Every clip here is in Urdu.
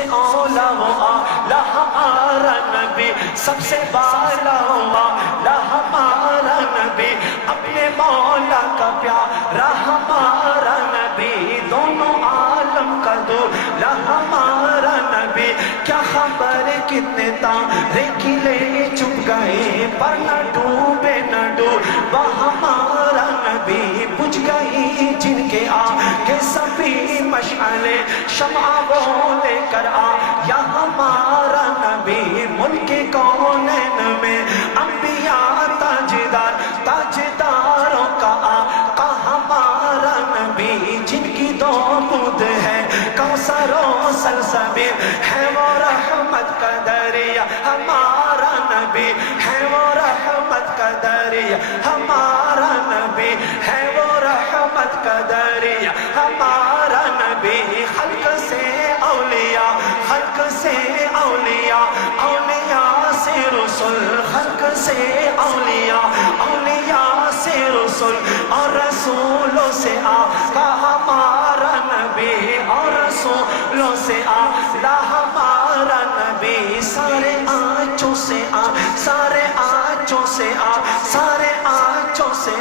سے اولا وہ آلہ ہمارا نبی، سب سے بالا ہوا آلہ ہمارا نبی، اپنے مولا کا پیارا ہمارا نبی، دونوں عالم کا دولا ہمارا نبی۔ کیا خبر کتنے تارے کھلے چپ گئے، پر نہ ڈوبے نہ ڈوبا ہمارا نبی، بجھ گئی جن کے آگے سبھی مشعلے، شمع وہ لے کر آیا ہمارا نبی، ملک کونین میں انبیاء تاجدار، تاجداروں کا آقا ہمارا نبی، جن کی دو بود ہے کوثر و سلسبیل، ہے وہ رحمت کا دریا ہمارا نبی، ہے وہ رحمت کا دریا ہمارا نبی، ہے وہ رحمت کا دریا ہمارا نبی۔ خلق سے اولیاء، خلق سے اولیاء، اولیاء سے رسول، خلق سے اولیاء، اولیاء سے رسول، اور رسولوں سے آقا ہمارا نبی، اور رسولوں سے آقا ہمارا نبی، سارے آنچوں سے سارے آنچوں سے سارے آنچوں سے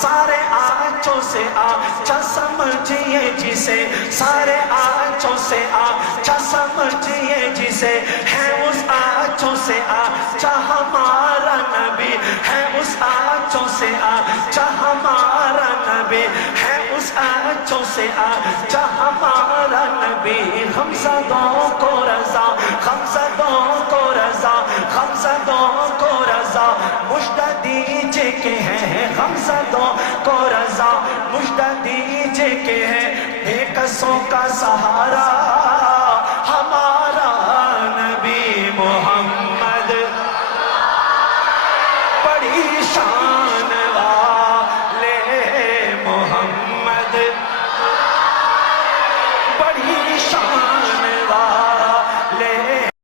سارے آنچوں سے اچھا سمجھئے جسے، سارے آنچوں سے اچھا سمجھئے جسے، ہے اس آنچوں سے اچھا ہمارا نبی، ہے اس آنچوں سے اچھا ہمارا نبی، ہے اس آنچوں سے اچھا ہمارا نبی۔ غمزدوں کو رضا، غمزدوں کو رضا، غمزدوں کو رضا مژدہ دیجئے کہ ہے، غمزدوں کو رضا مژدہ دیجئے کہ ہے، بے کسوں کا سہارا